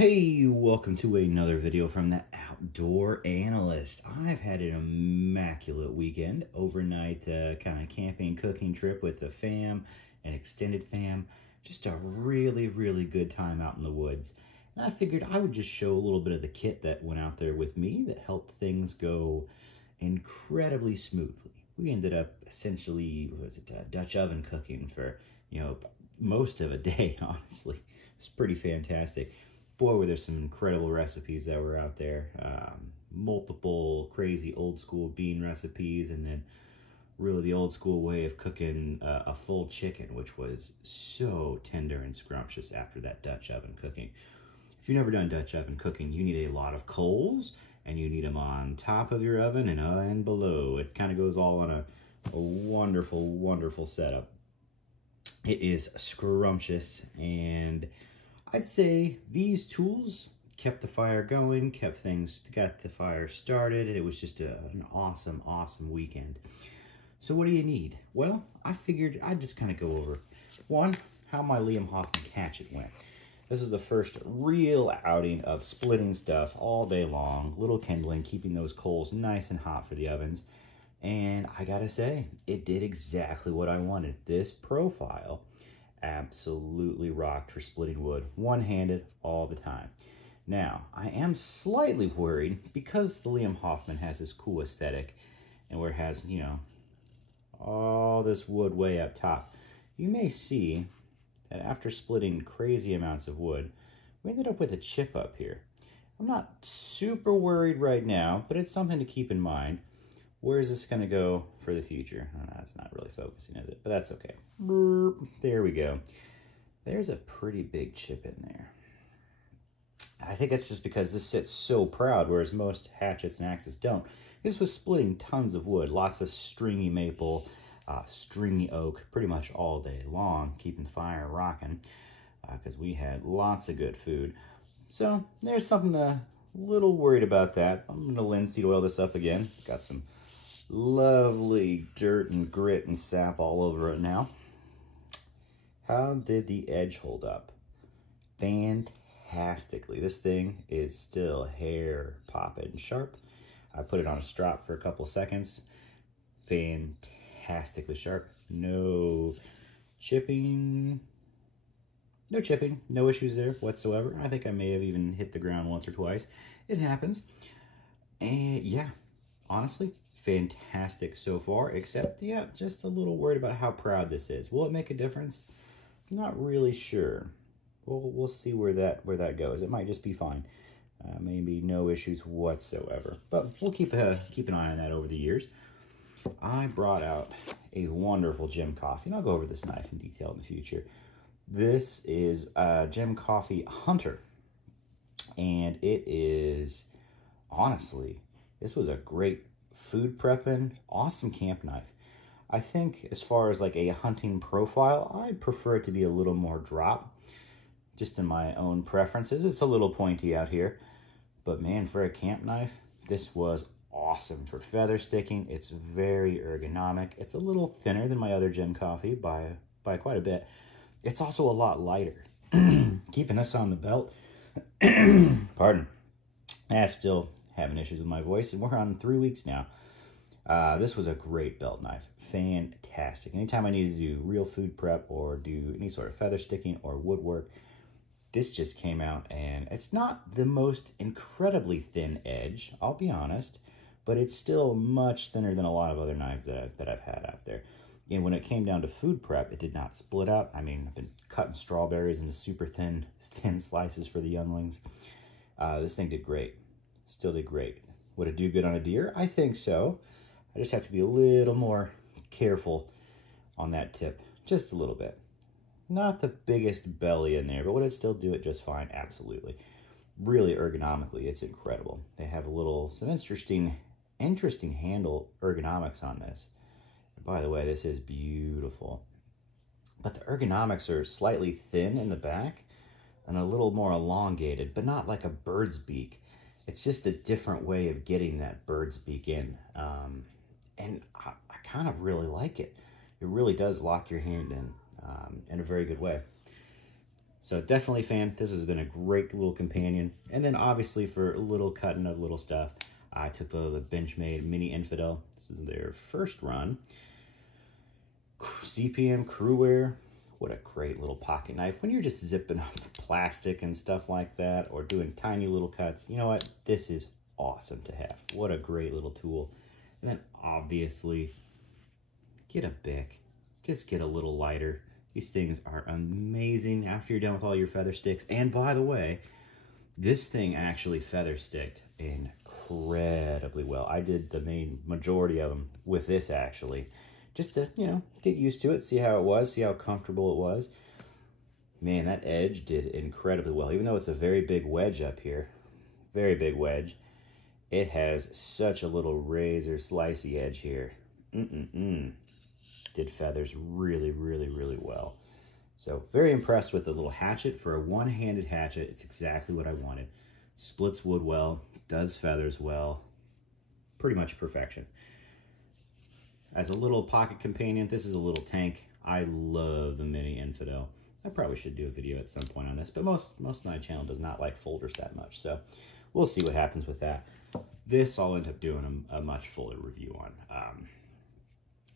Hey, welcome to another video from the Outdoor Analyst. I've had an immaculate weekend, overnight kind of camping, cooking trip with the fam, an extended fam. Just a really good time out in the woods. And I figured I would just show a little bit of the kit that went out there with me that helped things go incredibly smoothly. We ended up essentially, Dutch oven cooking for, most of a day, honestly. It was pretty fantastic. Boy, were there some incredible recipes that were out there. Multiple crazy old school bean recipes, and then really the old school way of cooking a full chicken, which was so tender and scrumptious after that Dutch oven cooking. If you've never done Dutch oven cooking, you need a lot of coals, and you need them on top of your oven and below. It kind of goes all on a wonderful setup. It is scrumptious, and I'd say these tools kept the fire going, got the fire started. It was just an awesome weekend. So what do you need? Well, I figured I'd just kind of go over, one, how my Liam Hoffman hatchet went. This was the first real outing of splitting stuff all day long, little kindling, keeping those coals nice and hot for the ovens. And I gotta say, it did exactly what I wanted. This profile absolutely rocked for splitting wood, one-handed all the time. Now, I am slightly worried because the Liam Hoffman has this cool aesthetic and where it has, all this wood way up top. You may see that after splitting crazy amounts of wood, we ended up with a chip up here. I'm not super worried right now, but it's something to keep in mind. Where is this going to go for the future? Oh, no, it's not really focusing, is it? But that's okay. There we go. There's a pretty big chip in there. I think that's just because this sits so proud, whereas most hatchets and axes don't. This was splitting tons of wood, lots of stringy maple, stringy oak, pretty much all day long, keeping the fire rocking, because we had lots of good food. So there's something a little worried about that. I'm going to linseed oil this up again. It's got some lovely dirt and grit and sap all over it now. How did the edge hold up? Fantastically. This thing is still hair popping sharp. I put it on a strop for a couple seconds. Fantastically sharp. No chipping. No issues there whatsoever. I think I may have even hit the ground once or twice. It happens. And yeah, honestly, fantastic so far, except, just a little worried about how proud this is. Will it make a difference? Not really sure. We'll see where that goes. It might just be fine. Maybe no issues whatsoever. But we'll keep an eye on that over the years. I brought out a wonderful Gem Coffee, and I'll go over this knife in detail in the future. This is Gem Coffee Hunter, and it is, honestly, this was a great food prepping, awesome camp knife. I think as far as like a hunting profile, I prefer it to be a little more drop, just in my own preferences. It's a little pointy out here, but man, for a camp knife, this was awesome for feather sticking. It's very ergonomic. It's a little thinner than my other Gem Coffee by quite a bit. It's also a lot lighter. Keeping this on the belt, pardon, still having issues with my voice, and we're on 3 weeks now. This was a great belt knife. Fantastic. Anytime I need to do real food prep or do any sort of feather sticking or woodwork, this just came out, and it's not the most incredibly thin edge, I'll be honest, but it's still much thinner than a lot of other knives that I've had out there. And when it came down to food prep, it did not split out. I mean, I've been cutting strawberries into super thin slices for the younglings. This thing did great. Still did great. Would it do good on a deer? I think so. I just have to be a little more careful on that tip. Just a little bit. Not the biggest belly in there, but would it still do it just fine? Absolutely. Really ergonomically, it's incredible. They have some interesting handle ergonomics on this. By the way, this is beautiful. But the ergonomics are slightly thin in the back and a little more elongated, but not like a bird's beak. It's just a different way of getting that bird's beak in. And I kind of really like it. It really does lock your hand in a very good way. So definitely fan. This has been a great little companion. And then obviously for a little cutting of little stuff, I took the Benchmade Mini Infidel. This is their first run. CPM Crewware. What a great little pocket knife. When you're just zipping up plastic and stuff like that, or doing tiny little cuts, you know what? This is awesome to have. What a great little tool. And then obviously, get a Bic. Just get a little lighter. These things are amazing after you're done with all your feather sticks. And by the way, this thing actually feather sticked incredibly well. I did the majority of them with this actually, just to, you know, get used to it, see how it was, see how comfortable it was. Man, that edge did incredibly well. Even though it's a very big wedge up here, very big wedge, it has such a little razor slicey edge here. Did feathers really, really, really well. So very impressed with the little hatchet. For a one-handed hatchet, it's exactly what I wanted. Splits wood well, does feathers well, pretty much perfection. As a little pocket companion, this is a little tank. I love the Mini Infidel. I probably should do a video at some point on this, but most of my channel does not like folders that much, so we'll see what happens with that. This I'll end up doing a much fuller review on.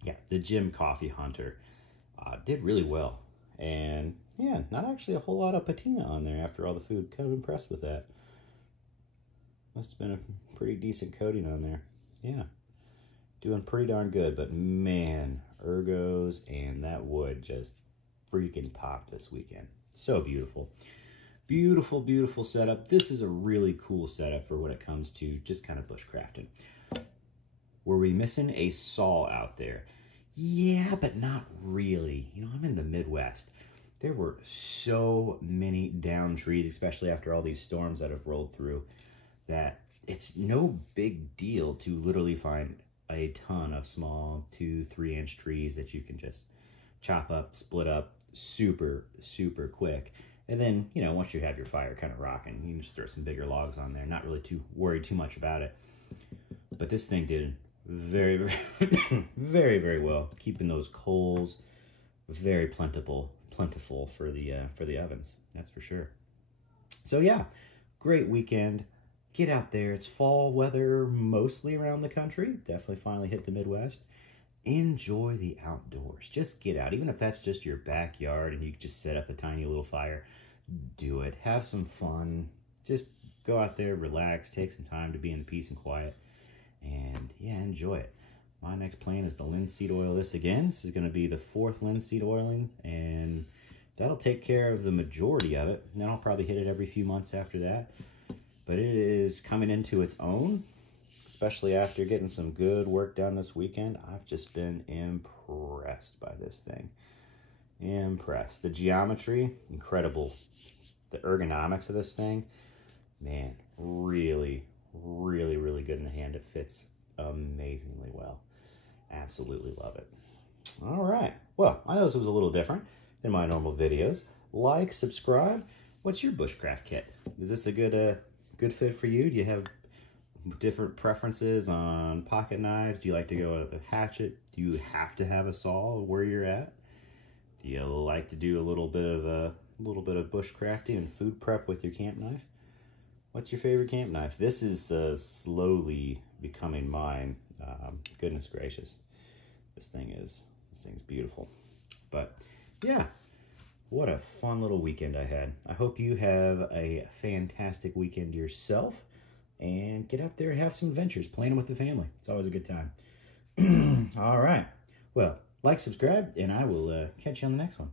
Yeah, the Jim Coffee Hunter did really well, and yeah, not actually a whole lot of patina on there after all the food. Kind of impressed with that. Must have been a pretty decent coating on there. Yeah. Doing pretty darn good, but man, ergos and that wood just freaking popped this weekend. So beautiful. Beautiful, beautiful setup. This is a really cool setup for when it comes to just kind of bushcrafting. Were we missing a saw out there? Yeah, but not really. You know, I'm in the Midwest. There were so many downed trees, especially after all these storms that have rolled through, that it's no big deal to literally find a ton of small 2-3 inch trees that you can just chop up, split up super, super quick. And then, you know, once you have your fire kind of rocking, you can just throw some bigger logs on there, not really worried too much about it. But this thing did very, very, very, very well, keeping those coals very plentiful for the ovens. That's for sure. So yeah, great weekend. Get out there. It's fall weather mostly around the country. Definitely finally hit the Midwest. Enjoy the outdoors. Just get out. Even if that's just your backyard and you can just set up a tiny little fire, do it. Have some fun. Just go out there, relax, take some time to be in peace and quiet. And yeah, enjoy it. My next plan is to linseed oil this again. This is going to be the 4th linseed oiling, and that'll take care of the majority of it. And then I'll probably hit it every few months after that. But it is coming into its own, especially after getting some good work done this weekend. I've just been impressed by this thing. Impressed. The geometry, incredible. The ergonomics of this thing, man, really, really, really good in the hand. It fits amazingly well. Absolutely love it. All right. Well, I know this was a little different than my normal videos. Like, subscribe. What's your bushcraft kit? Is this a good fit for you? Do you have different preferences on pocket knives? Do you like to go with a hatchet? Do you have to have a saw where you're at? Do you like to do a little bit of bushcrafting and food prep with your camp knife? What's your favorite camp knife? This is slowly becoming mine. Goodness gracious, this thing's beautiful. But yeah, what a fun little weekend I had. I hope you have a fantastic weekend yourself, and get out there and have some adventures, playing with the family. It's always a good time. All right. Well, like, subscribe, and I will catch you on the next one.